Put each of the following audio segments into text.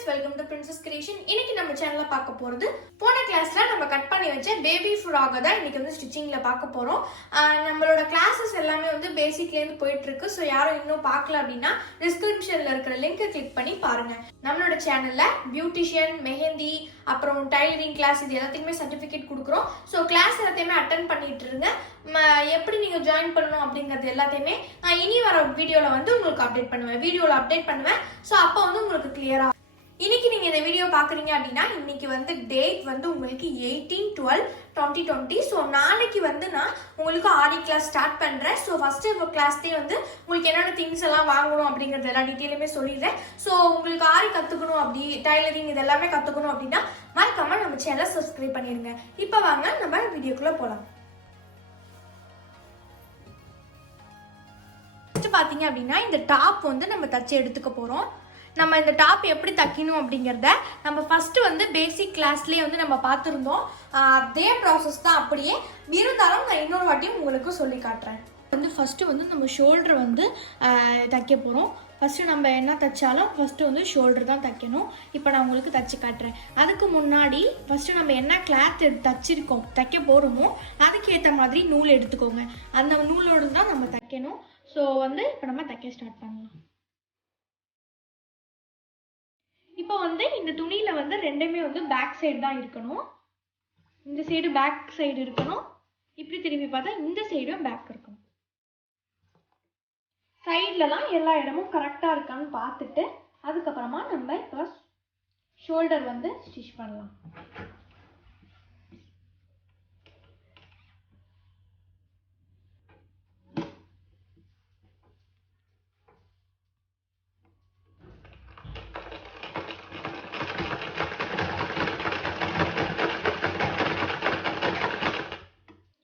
friends, welcome to Princess Creation. இன்னைக்கு நம்ம சேனல்ல பார்க்க போறது போன கிளாஸ்ல நம்ம கட் பண்ணி வச்ச பேபி ஃப்ராக் தான் இன்னைக்கு வந்து ஸ்டிச்சிங்ல பார்க்க போறோம். நம்மளோட கிளாसेस எல்லாமே வந்து பேசிக்ல இருந்து போயிட்டு இருக்கு. சோ யாரும் இன்னும் பார்க்கல அப்படினா டிஸ்கிரிப்ஷன்ல இருக்கிற லிங்கை கிளிக் பண்ணி பாருங்க. நம்மளோட சேனல்ல பியூட்டிஷியன், மெஹந்தி, அப்புறம் டைலரிங் கிளாஸ் இது எல்லாத்துக்குமே சர்டிபிகேட் கொடுக்குறோம். சோ கிளாஸ் எல்லாத்தையுமே அட்டெண்ட் பண்ணிட்டு இருங்க. எப்படி நீங்க ஜாயின் பண்ணணும் அப்படிங்கிறது எல்லாத்தையுமே நான் இனி வர வீடியோல வந்து உங்களுக்கு அப்டேட் பண்ணுவேன். வீடியோல அப்டேட் பண்ணுவேன். சோ அப்போ வந்து உங்களுக்கு கிளியரா இன்னைக்கு நீங்க இந்த வீடியோ பாக்குறீங்க அப்படின்னா இன்னைக்கு வந்து டேட் வந்து உங்களுக்கு 18/12/2020. ஸோ நாளைக்கு வந்து நான் உங்களுக்கு ஆடி கிளாஸ் ஸ்டார்ட் பண்றேன். ஸோ ஃபர்ஸ்ட் கிளாஸ்லேயே வந்து உங்களுக்கு என்னென்ன திங்ஸ் எல்லாம் வாங்கணும் அப்படிங்கிறது எல்லா டீட்டெயிலுமே சொல்லிடுறேன். ஸோ உங்களுக்கு ஆரி கத்துக்கணும் அப்படி டைலரிங் இது எல்லாமே கத்துக்கணும் அப்படின்னா மறக்காம நம்ம சேனலை சப்ஸ்கிரைப் பண்ணிடுங்க. இப்போ வாங்க நம்ம வீடியோக்குள்ள போலாம். பாத்தீங்க அப்படின்னா இந்த டாப் வந்து நம்ம தச்சு எடுத்துக்க போறோம். நம்ம இந்த டாப் எப்படி தைக்கணும் அப்படிங்கிறத நம்ம ஃபர்ஸ்ட் வந்து பேசிக் கிளாஸ்லேயே வந்து நம்ம பார்த்துருந்தோம். அதே ப்ராசஸ் தான் அப்படியே இருந்தாலும் நான் இன்னொரு வாட்டியும் உங்களுக்கு சொல்லி காட்டுறேன். வந்து ஃபர்ஸ்ட் வந்து நம்ம ஷோல்டர் வந்து தைக்க போகிறோம். ஃபஸ்ட்டு நம்ம என்ன தைச்சாலும் ஃபஸ்ட்டு வந்து ஷோல்டர் தான் தைக்கணும். இப்போ நான் உங்களுக்கு தைச்சி காட்டுறேன். அதுக்கு முன்னாடி ஃபஸ்ட்டு நம்ம என்ன கிளாத் தைச்சிருக்கோம் தைக்க போகிறோமோ அதுக்கேற்ற மாதிரி நூல் எடுத்துக்கோங்க. அந்த நூலோடு தான் நம்ம தைக்கணும். ஸோ வந்து இப்போ நம்ம தைக்க ஸ்டார்ட் பண்ணலாம். இப்போ வந்து இந்த துணியில் வந்து ரெண்டுமே வந்து பேக் சைடு தான் இருக்கணும். இந்த சைடு பேக் சைடு இருக்கணும். இப்படி திரும்பி பார்த்தா இந்த சைடும் பேக் இருக்கணும். சைட்லலாம் எல்லா இடமும் கரெக்டாக இருக்கான்னு பார்த்துட்டு அதுக்கப்புறமா நம்ம இப்போ ஷோல்டர் வந்து ஸ்டிச் பண்ணலாம்.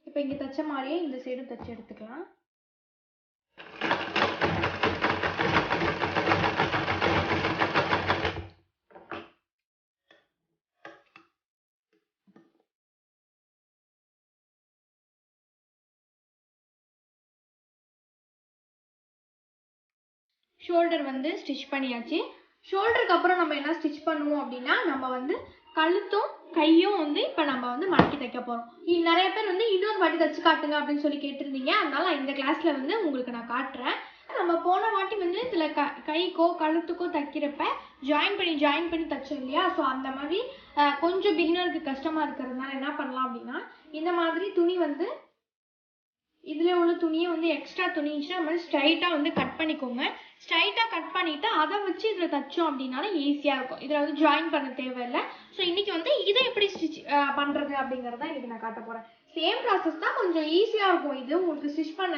இப்போ இங்கே தைச்ச மாதிரியே இந்த சைடும் தைச்சு எடுத்துக்கலாம். ஷோல்டர் வந்து ஸ்டிச் பண்ணியாச்சு. ஷோல்டருக்கு அப்புறம் நம்ம என்ன ஸ்டிச் பண்ணுவோம் அப்படின்னா நம்ம வந்து கழுத்தும் கையும் வந்து இப்போ நம்ம வந்து மடக்கி தைக்க போகிறோம். நிறைய பேர் வந்து இன்னொரு வாட்டி தைச்சு காட்டுங்க அப்படின்னு சொல்லி கேட்டிருந்தீங்க. அதனால இந்த கிளாஸ்ல வந்து உங்களுக்கு நான் காட்டுறேன். நம்ம போன வாட்டி வந்து இதில் கைக்கோ கழுத்துக்கோ தைக்கிறப்ப ஜாயின் பண்ணி தைச்சோம் இல்லையா? ஸோ அந்த மாதிரி கொஞ்சம் பிகினருக்கு கஷ்டமாக இருக்கிறதுனால என்ன பண்ணலாம் அப்படின்னா இந்த மாதிரி துணி வந்து இதில் உள்ள துணியை வந்து எக்ஸ்ட்ரா துணி இருந்துச்சுன்னா நம்ம ஸ்ட்ரைட்டாக வந்து கட் பண்ணிக்கோங்க. ஸ்ட்ரைட்டாக கட் பண்ணிவிட்டு அதை வச்சு இதில் தைச்சோம் அப்படின்னாலும் ஈஸியாக இருக்கும். இதில் வந்து ஜாயின் பண்ண தேவையில்லை. ஸோ இன்றைக்கி வந்து இதை எப்படி ஸ்டிச் பண்ணுறது அப்படிங்கிறத இன்றைக்கி நான் காட்ட போகிறேன். சேம் ப்ராசஸ் தான், கொஞ்சம் ஈஸியாக இருக்கும். இது உங்களுக்கு ஸ்டிச் பண்ண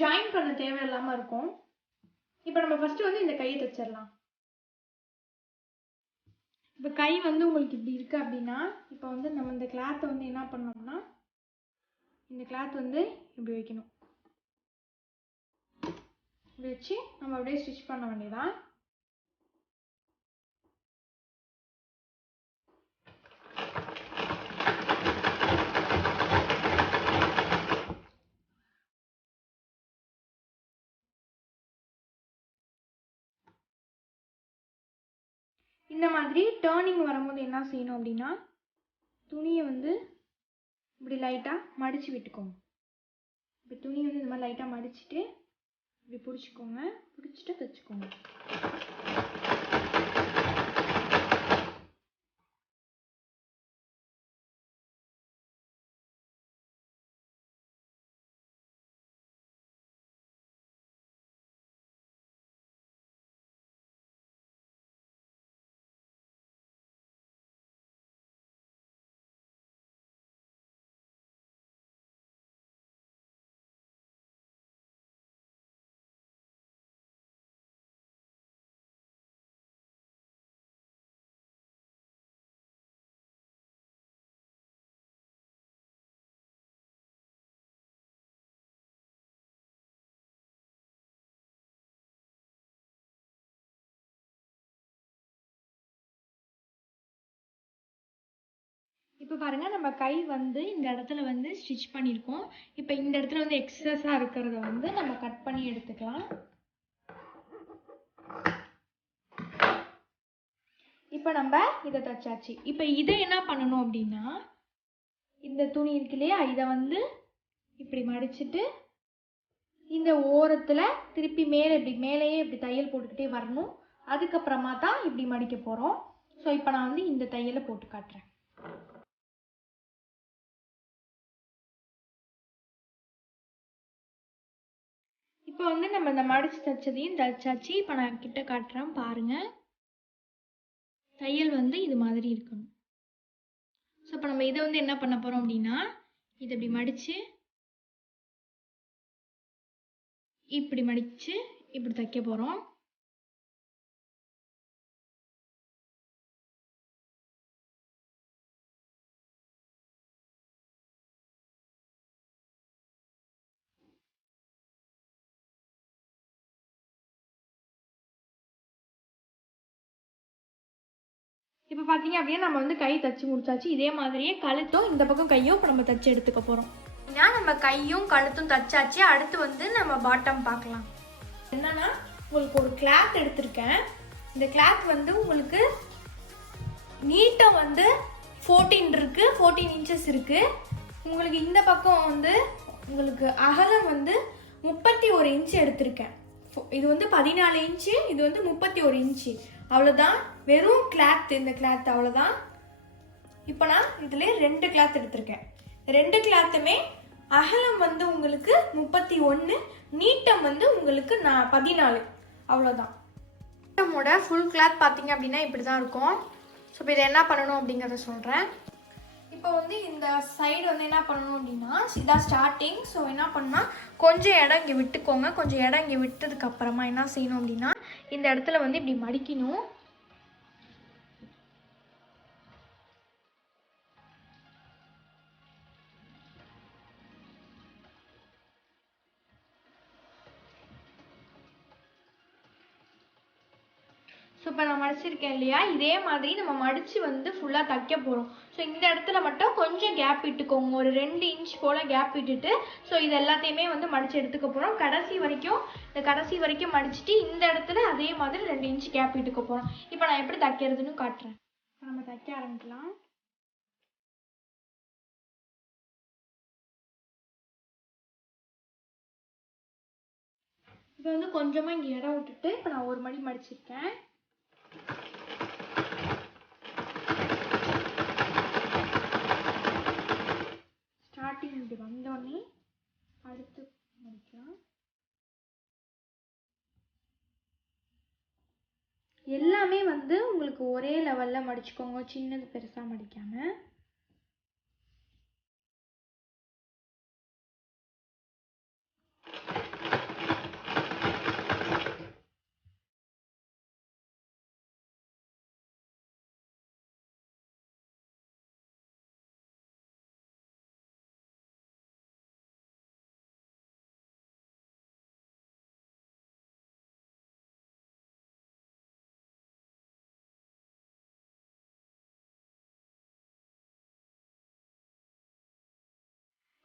ஜாயின் பண்ண தேவையில்லாமல் இருக்கும். இப்போ நம்ம ஃபஸ்ட்டு வந்து இந்த கையை தைச்சிடலாம். இப்போ கை வந்து உங்களுக்கு இப்படி இருக்குது அப்படின்னா இப்போ வந்து நம்ம இந்த கிளாத்தை வந்து என்ன பண்ணோம்னா இந்த கிளாத் வந்து இப்படி வைக்கணும். இப்படி வச்சு நம்ம அப்படியே ஸ்டிச் பண்ண வேண்டியதான். இந்த மாதிரி டேர்னிங் வரும்போது என்ன செய்யணும் அப்படின்னா துணியை வந்து இப்படி லைட்டாக மடித்து விட்டுக்கோங்க. இப்போ துணி வந்து இந்த மாதிரி லைட்டாக மடிச்சுட்டு இப்படி பிடிச்சிக்கோங்க. பிடிச்சிட்டு தைச்சிக்கோங்க. இப்போ பாருங்க நம்ம கை வந்து இந்த இடத்துல வந்து ஸ்டிச் பண்ணியிருக்கோம். இப்போ இந்த இடத்துல வந்து எக்ஸஸாக இருக்கிறத வந்து நம்ம கட் பண்ணி எடுத்துக்கலாம். இப்போ நம்ம இதை தச்சாச்சு. இப்போ இதை என்ன பண்ணணும் அப்படின்னா, இந்த துணி இருக்கு இல்லையா, இதை வந்து இப்படி மடிச்சுட்டு இந்த ஓரத்தில் திருப்பி மேலேயே இப்படி தையல் போட்டுக்கிட்டே வரணும். அதுக்கப்புறமா தான் இப்படி மடிக்க போகிறோம். ஸோ இப்போ நான் வந்து இந்த தையலை போட்டு காட்டுறேன். இப்போ வந்து நம்ம இந்த மடிச்சு தைச்சதையும் தைச்சாச்சு. இப்போ நான் கிட்ட காட்டுறேன் பாருங்கள். தையல் வந்து இது மாதிரி இருக்கணும். ஸோ இப்போ நம்ம இதை வந்து என்ன பண்ண போகிறோம் அப்படின்னா, இதை இப்படி மடித்து இப்படி தைக்க போகிறோம். இப்போ பார்த்தீங்க அப்படின்னா நம்ம வந்து கை தச்சு முடிச்சாச்சு. இதே மாதிரியே கழுத்தும் இந்த பக்கம் கையும் இப்போ நம்ம தச்சு எடுத்துக்க போகிறோம். ஏன்னா நம்ம கையும் கழுத்தும் தச்சாச்சு. அடுத்து வந்து நம்ம பாட்டம் பார்க்கலாம். என்னன்னா, உங்களுக்கு ஒரு கிளாத் எடுத்திருக்கேன். இந்த கிளாத் வந்து உங்களுக்கு நீட்டம் வந்து 14 இருக்கு, 14 இன்ச்சஸ் இருக்கு. உங்களுக்கு இந்த பக்கம் வந்து உங்களுக்கு அகலம் வந்து 31 இன்ச்சு எடுத்திருக்கேன். இது வந்து 14 இன்ச்சு, இது வந்து 31 இன்ச்சு. அவ்வளோதான். வெறும் கிளாத், இந்த கிளாத் அவ்வளோதான். இப்போ நான் இதில் 2 கிளாத் எடுத்திருக்கேன். 2 கிளாத்துமே அகலம் வந்து உங்களுக்கு 31, நீட்டம் வந்து உங்களுக்கு 14. அவ்வளோதான். நீட்டமோட ஃபுல் கிளாத் பார்த்தீங்க அப்படின்னா இப்படி தான் இருக்கும். ஸோ இப்போ இதை என்ன பண்ணணும் அப்படிங்கிறத சொல்கிறேன். இப்போ வந்து இந்த சைடு வந்து என்ன பண்ணணும் அப்படின்னா, இதான் ஸ்டார்டிங். ஸோ என்ன பண்ணால் கொஞ்சம் இடம் இங்கே விட்டுக்கோங்க. கொஞ்சம் இடம் இங்கே விட்டதுக்கப்புறமா என்ன செய்யணும் அப்படின்னா, இந்த இடத்துல வந்து இப்படி மடிக்கணும். ஸோ இப்போ நான் மடிச்சிருக்கேன் இல்லையா, இதே மாதிரி நம்ம மடித்து வந்து ஃபுல்லாக தைக்க போகிறோம். ஸோ இந்த இடத்துல மட்டும் கொஞ்சம் கேப் விட்டுக்கோங்க. ஒரு 2 இன்ச் போல் கேப் விட்டுட்டு ஸோ இது எல்லாத்தையுமே வந்து மடித்து எடுத்துக்க போகிறோம். கடைசி வரைக்கும் மடிச்சுட்டு இந்த இடத்துல அதே மாதிரி 2 இன்ச் கேப் விட்டுக்க போகிறோம். இப்போ நான் எப்படி தைக்கிறதுன்னு காட்டுறேன். நம்ம தைக்க ஆரம்பிக்கலாம். இப்போ வந்து கொஞ்சமாக இங்கே இடம் விட்டுட்டு இப்போ நான் ஒரு மடி மடிச்சிருக்கேன். ஸ்டார்டிங் இப்படி வந்தோடனே அடுத்து மடிக்கலாம். எல்லாமே வந்து உங்களுக்கு ஒரே லெவலில் மடிச்சுக்கோங்க, சின்னது பெருசாக மடிக்காமல்.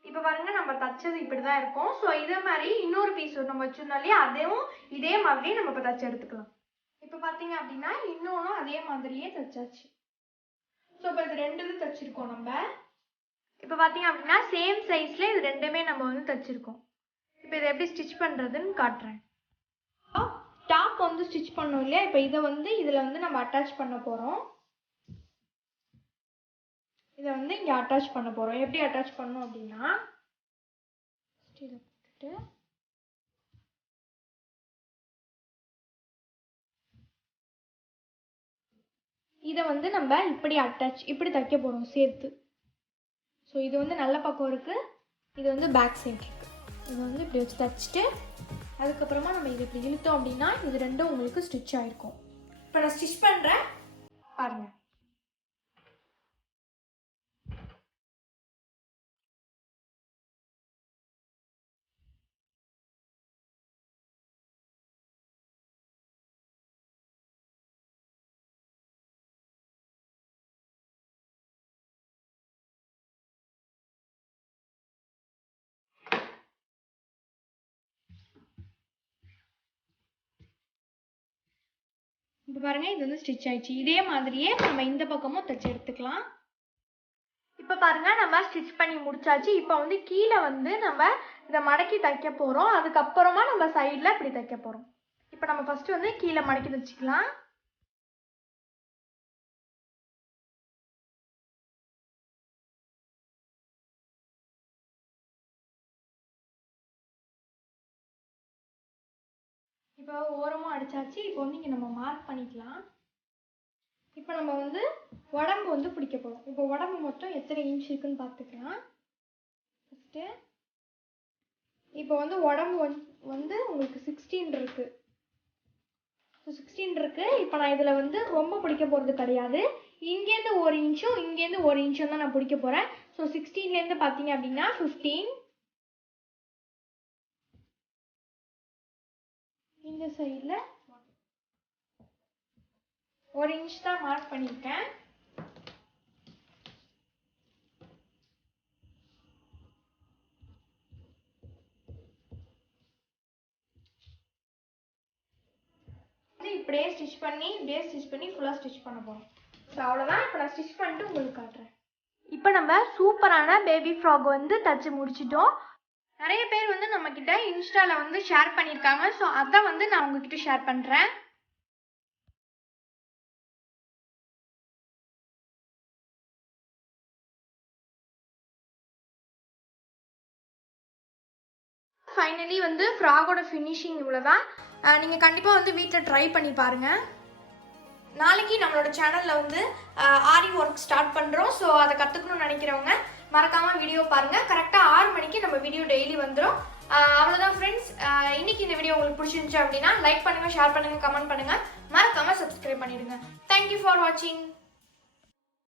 இப்போ பாருங்க, நம்ம தச்சது இப்படி தான் இருக்கும். ஸோ இதே மாதிரி இன்னொரு பீஸ் நம்ம வச்சிருந்தோம் இல்லையா, அதுவும் இதே மாதிரி நம்ம இப்போ தச்சு எடுத்துக்கலாம். இப்போ பார்த்தீங்க அப்படின்னா இன்னொன்றும் அதே மாதிரியே தச்சாச்சு. ஸோ இப்போ இது 2 இது தச்சிருக்கோம் நம்ம. இப்போ பார்த்தீங்க அப்படின்னா சேம் சைஸில் இது 2மே நம்ம வந்து தச்சிருக்கோம். இப்போ இதை எப்படி ஸ்டிச் பண்ணுறதுன்னு காட்டுறேன். டாப் வந்து ஸ்டிச் பண்ணோம் இல்லையா, இப்போ இதை வந்து இதில் வந்து நம்ம அட்டாச் பண்ண போகிறோம். இதை வந்து இங்கே அட்டாச் பண்ண போகிறோம். எப்படி அட்டாச் பண்ணோம் அப்படின்னா, இதை போட்டுட்டு இதை வந்து நம்ம இப்படி தைக்க போகிறோம் சேர்த்து. ஸோ இது வந்து நல்ல பக்கம் இருக்குது, இது வந்து பேக் சைட் இருக்குது. இது வந்து இப்படி வச்சு தைச்சிட்டு அதுக்கப்புறமா நம்ம இதை இப்படி இழுத்தோம் அப்படின்னா இது ரெண்டும் உங்களுக்கு ஸ்டிச் ஆகிருக்கும். இப்போ நான் ஸ்டிச் பண்ணுறேன் பாருங்கள். இப்போ பாருங்கள் இது வந்து ஸ்டிச் ஆயிடுச்சு. இதே மாதிரியே நம்ம இந்த பக்கமும் தைச்சி எடுத்துக்கலாம். இப்போ பாருங்கள் நம்ம ஸ்டிச் பண்ணி முடிச்சாச்சு. இப்போ வந்து கீழே வந்து நம்ம இதை மடக்கி தைக்க போகிறோம். அதுக்கப்புறமா நம்ம சைடில் இப்படி தைக்க போகிறோம். இப்போ நம்ம ஃபஸ்ட்டு வந்து கீழே மடக்கி தைச்சிக்கலாம். இப்போ ஓரமாக அடிச்சாச்சு. இப்போ வந்து இங்கே நம்ம மார்க் பண்ணிக்கலாம். இப்போ நம்ம வந்து உடம்பு வந்து பிடிக்க போகிறோம். இப்போ உடம்பு மொத்தம் எத்தனை இன்ச் இருக்குன்னு பார்த்துக்கலாம். ஃபஸ்ட்டு இப்போ வந்து உடம்பு வந்து உங்களுக்கு 16 இருக்குது. ஸோ 16 இருக்குது. இப்போ நான் இதில் வந்து ரொம்ப பிடிக்க போகிறது கிடையாது. இங்கேருந்து 1 இன்ச்சும் இங்கேருந்து 1 இன்ச்சும் தான் நான் பிடிக்க போகிறேன். ஸோ 16லேருந்து பார்த்தீங்க அப்படின்னா 15. இந்த சைடில் 1 இன்ச் தான் மார்க் பண்ணியிருக்கேன். இப்படியே ஸ்டிச் பண்ணி ஃபுல்லாக ஸ்டிச் பண்ண போகிறோம். ஸோ அவ்வளோதான். இப்போ நான் ஸ்டிச் பண்ணிட்டு உங்களுக்கு காட்டுறேன். இப்போ நம்ம சூப்பரான பேபி ஃப்ராக் வந்து தச்சு முடிச்சிட்டோம். நிறைய பேர் வந்து நம்மக்கிட்ட இன்ஸ்டாவில் வந்து ஷேர் பண்ணியிருக்காங்க. ஸோ அதை வந்து நான் உங்ககிட்ட ஷேர் பண்ணுறேன். ஃபைனலி வந்து ஃப்ராகோட ஃபினிஷிங் இவ்வளோதான். நீங்கள் கண்டிப்பாக வந்து வீட்டில் ட்ரை பண்ணி பாருங்கள். நாளைக்கு நம்மளோட சேனலில் வந்து ஆரி ஒர்க் ஸ்டார்ட் பண்ணுறோம். ஸோ அதை கற்றுக்கணும்னு நினைக்கிறவங்க மறக்காமல் வீடியோ பாருங்கள். கரெக்டாக 6 மணிக்கு நம்ம வீடியோ டெய்லி வந்துடும். அவ்வளோதான் ஃப்ரெண்ட்ஸ். இன்றைக்கி இந்த வீடியோ உங்களுக்கு பிடிச்சிருந்துச்சு அப்படின்னா லைக் பண்ணுங்கள், ஷேர் பண்ணுங்கள், கமெண்ட் பண்ணுங்கள், மறக்காமல் சப்ஸ்கிரைப் பண்ணிவிடுங்க. தேங்க்யூ ஃபார் வாட்சிங்.